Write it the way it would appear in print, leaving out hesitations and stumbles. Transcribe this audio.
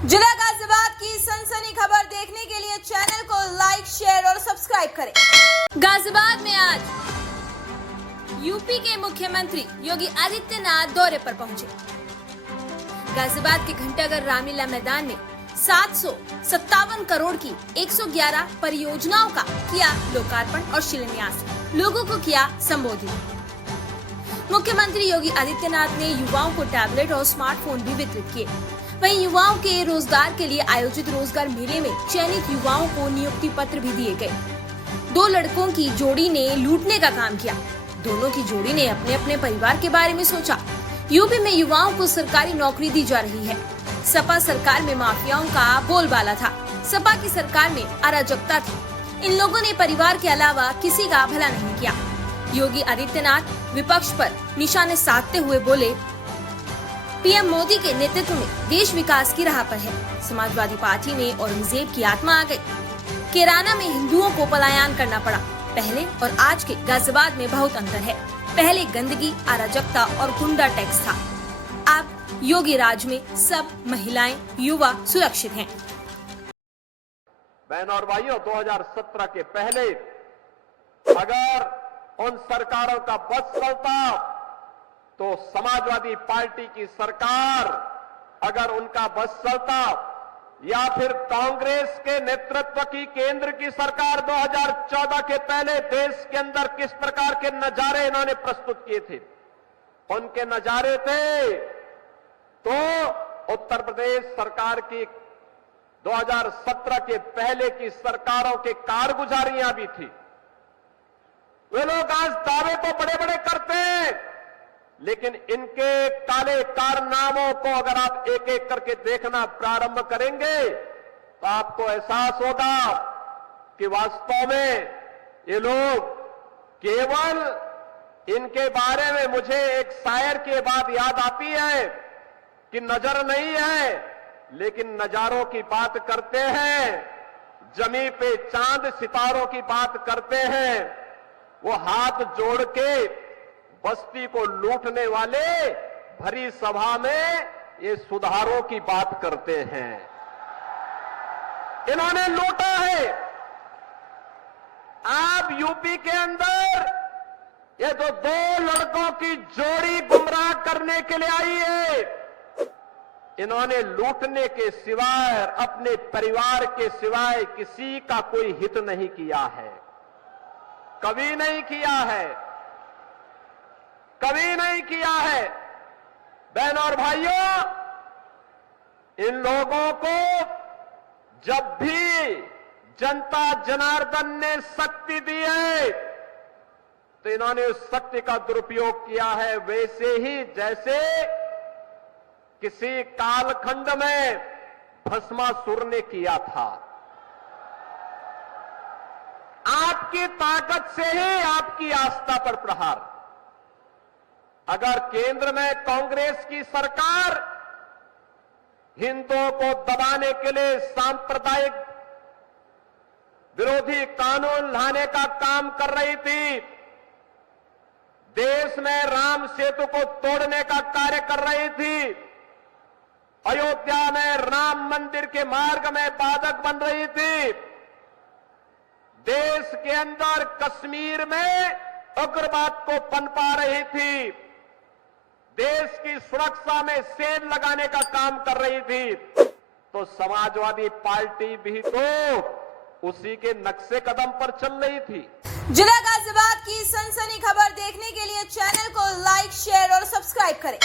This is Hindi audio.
जिला गाजियाबाद की सनसनी खबर देखने के लिए चैनल को लाइक, शेयर और सब्सक्राइब करें। गाजियाबाद में आज यूपी के मुख्यमंत्री योगी आदित्यनाथ दौरे पर पहुंचे। गाजियाबाद के घंटाघर रामलीला मैदान में 757 करोड़ की 111 परियोजनाओं का किया लोकार्पण और शिलान्यास, लोगों को किया संबोधित। मुख्यमंत्री योगी आदित्यनाथ ने युवाओं को टैबलेट और स्मार्टफोन भी वितरित किए। वहीं युवाओं के रोजगार के लिए आयोजित रोजगार मेले में चयनित युवाओं को नियुक्ति पत्र भी दिए गए। 2 लड़कों की जोड़ी ने लूटने का काम किया। दोनों की जोड़ी ने अपने अपने परिवार के बारे में सोचा। यूपी में युवाओं को सरकारी नौकरी दी जा रही है। सपा सरकार में माफियाओं का बोलबाला था। सपा की सरकार में अराजकता थी। इन लोगों ने परिवार के अलावा किसी का भला नहीं किया। योगी आदित्यनाथ विपक्ष पर निशाने साधते हुए बोले, पीएम मोदी के नेतृत्व में देश विकास की राह पर है। समाजवादी पार्टी में औरंगजेब की आत्मा आ गई। केराना में हिंदुओं को पलायन करना पड़ा। पहले और आज के गाजियाबाद में बहुत अंतर है। पहले गंदगी, अराजकता और गुंडा टैक्स था। अब योगी राज में सब महिलाएं, युवा सुरक्षित हैं। बहनों और भाइयों, 2017 के पहले अगर उन सरकारों का बस चलता तो समाजवादी पार्टी की सरकार, अगर उनका बस चलता, या फिर कांग्रेस के नेतृत्व की केंद्र की सरकार 2014 के पहले देश के अंदर किस प्रकार के नजारे इन्होंने प्रस्तुत किए थे, उनके नजारे थे तो उत्तर प्रदेश सरकार की 2017 के पहले की सरकारों के कारगुजारियां भी थी। वे लोग आज दावे तो बड़े बड़े करते हैं, लेकिन इनके काले कारनामों को अगर आप एक एक करके देखना प्रारंभ करेंगे तो आपको एहसास होगा कि वास्तव में ये लोग केवल, इनके बारे में मुझे एक शायर की बात याद आती है कि नजर नहीं है लेकिन नजारों की बात करते हैं, जमी पे चांद सितारों की बात करते हैं। वो हाथ जोड़ के बस्ती को लूटने वाले भरी सभा में ये सुधारों की बात करते हैं। इन्होंने लूटा है। आप यूपी के अंदर ये जो 2 लड़कों की जोड़ी गुमराह करने के लिए आई है, इन्होंने लूटने के सिवाय, अपने परिवार के सिवाय किसी का कोई हित नहीं किया है, कभी नहीं किया है, कभी नहीं किया है। बहनों और भाइयों, इन लोगों को जब भी जनता जनार्दन ने शक्ति दी है तो इन्होंने उस शक्ति का दुरुपयोग किया है, वैसे ही जैसे किसी कालखंड में भस्मासुर ने किया था। आपकी ताकत से ही आपकी आस्था पर प्रहार। अगर केंद्र में कांग्रेस की सरकार हिंदुओं को दबाने के लिए सांप्रदायिक विरोधी कानून लाने का काम कर रही थी, देश में राम सेतु को तोड़ने का कार्य कर रही थी, अयोध्या में राम मंदिर के मार्ग में बाधक बन रही थी, देश के अंदर कश्मीर में उग्रवाद को पनपा रही थी, देश की सुरक्षा में सेल लगाने का काम कर रही थी, तो समाजवादी पार्टी भी तो उसी के नक्शे कदम पर चल रही थी। जिला गाजियाबाद की सनसनी खबर देखने के लिए चैनल को लाइक, शेयर और सब्सक्राइब करें।